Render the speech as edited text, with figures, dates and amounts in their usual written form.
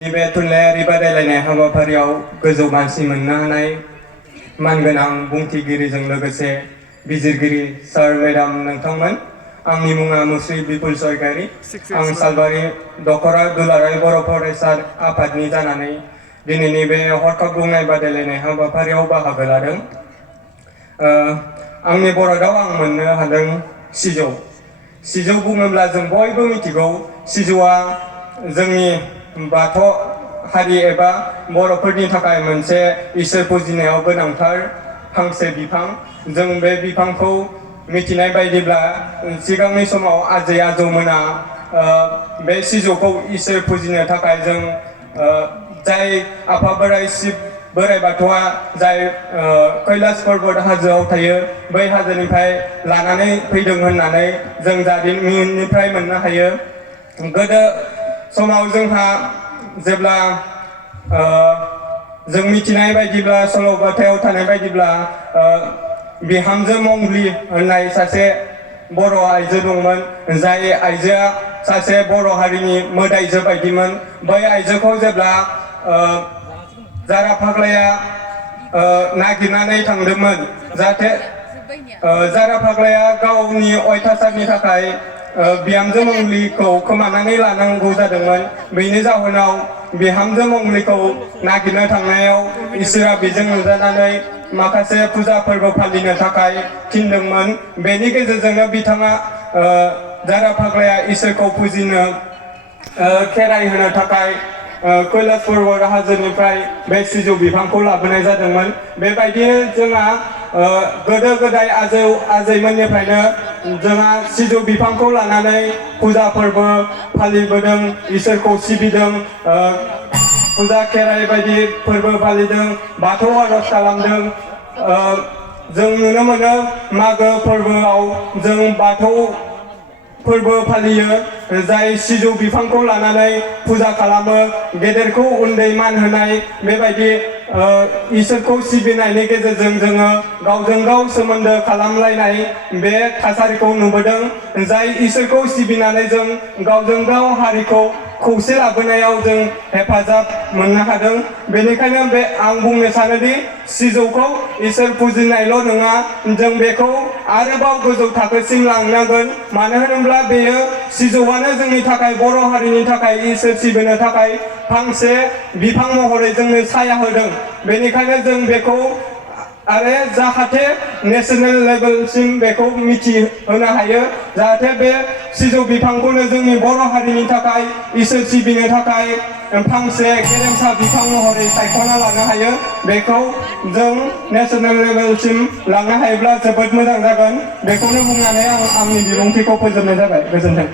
बे थुनलाइयारि बादायलायनाय हाबाफारियाव गोजौ मानसि मोननो हानाय मानगोनां बुंथिगिरिजों लोगोसे बिजिरगिरि सार मेडाम नोंथांमोन। आंनि मुङा मुस्रि बिपुल सरकारि। आं सालबारि दखरा दुलाराय बर' फरायसा आफादनि जानानै दिनैनि बे हरखाब बुंनाय बादायलायनाय हाबाफारियाव बाहागो लादों। आंनि बर' राव आं मोननो हादों सिजौ। सिजौ बुङोब्ला जों बयबो मिथिगौ सिजौआ जोंनि बाथौ हारि एबा बर'फोरनि थाखाय मोनसे इसोर फुजिनायाव गोनांथार फांसे बिफां। जों बे बिफांखौ मिथिनाय बायदिब्ला सिगांनि समाव आजै आजौमोना बे सिजौखौ इसोर फुजिनो थाखाय जों जाय आफा बोराइ शिब बोराइ बाथौआ जाय कैलाश पर्बत हाजोआव थायो बै हाजोनिफ्राय लानानै फैदों होननानै जों जारिमिननिफ्राय मोननो हायो। गोदो समाव जोंहा जेब्ला जों मिथिनाय बायदिब्ला सल'बाथायाव थानाय बायदिब्ला बिहामजो मंग्लि होननाय सासे बर' आइजो दंमोन। जाय आइजोआ सासे बर' हारिनि मोदाइजो बायदिमोन। बै आइजोखौ जेब्ला जारा फाग्लाया नागिरनानै थांदोंमोन जाहाथे जारा फाग्लाया गावनि अयथासारनि थाखाय बिहामजो मंग्लिखौ खोमानानै लानांगौ जादोंमोन। बेनि जाहोनाव बिहामजो मंग्लिखौ नागिरनो थांनायाव इसोरा बेजों नुजानानै माखासे फुजा फोरबो फालिनो थाखाय थिनदोंमोन। बेनि गेजेरजोंनो बिथाङा जारा फाग्लाया इसोरखौ फुजिनो खेराइ होनो थाखाय कैलाश पर्बत हाजोनिफ्राय बे सिजौ बिफांखौ लाबोनाय जादोंमोन। बेबायदिनो जोंहा गोदो गोदाय आजैमोननिफ्रायनो जोंहा सिजौ बिफांखौ लानानै फुजा फोरबो फालिबोदों, इसोरखौ सिबिदों, फुजा खेराइ बायदि फोरबो फालिदों, बाथौ आर'ज खालामदों। जों नुनो मोनो मागो फोरबोआव जों बाथौ फोरबो फालियो जाय सिजौ बिफांखौ लानानै फुजा खालामो। गेदेरखौ उन्दै मान होनाय बेबायदि इसोरखौ सिबिनायनि गेजेरजों जोङो गावजों गाव सोमोन्दो खालामलायनाय बे थासारिखौ नुबोदों। जाय इसोरखौ सिबिनानै जों गावजों गाव हारिखौ खौसे लाबोनायाव जों हेफाजाब मोननो हादों। बेनिखायनो आं बुंनो सानोदि सिजौखौ इसोर फुजिनायल' नङा, जों बेखौ आरोबाव गोजौ थाखोसिम लांनांगोन। मानो होनोब्ला बेयो सिजौआनो जोंनि थाखाय बर' हारिनि थाखाय इसोर सिबिनो थाखाय फांसे बिफां महरै जोंनो साया होदों। बेनिखायनो जों बेखौ आरो जाहाथे नेशनेल लेभेलसिम बेखौ मिथिहोनो हायो, जाहाथे बे सिजौ बिफांखौनो जोंनि बर' हारिनि थाखाय इसोर सिबिनो थाखाय फांसे गेरेमसा बिफां महरै सायख'ना लानो हायो। बेखौ जों नेशनेल लेभेलसिम लांनो हायोब्ला जोबोद मोजां जागोन। बेखौनो बुंनानै आं आंनि बिबुंथिखौ फोजोबनाय जाबाय। गोजोन्थों।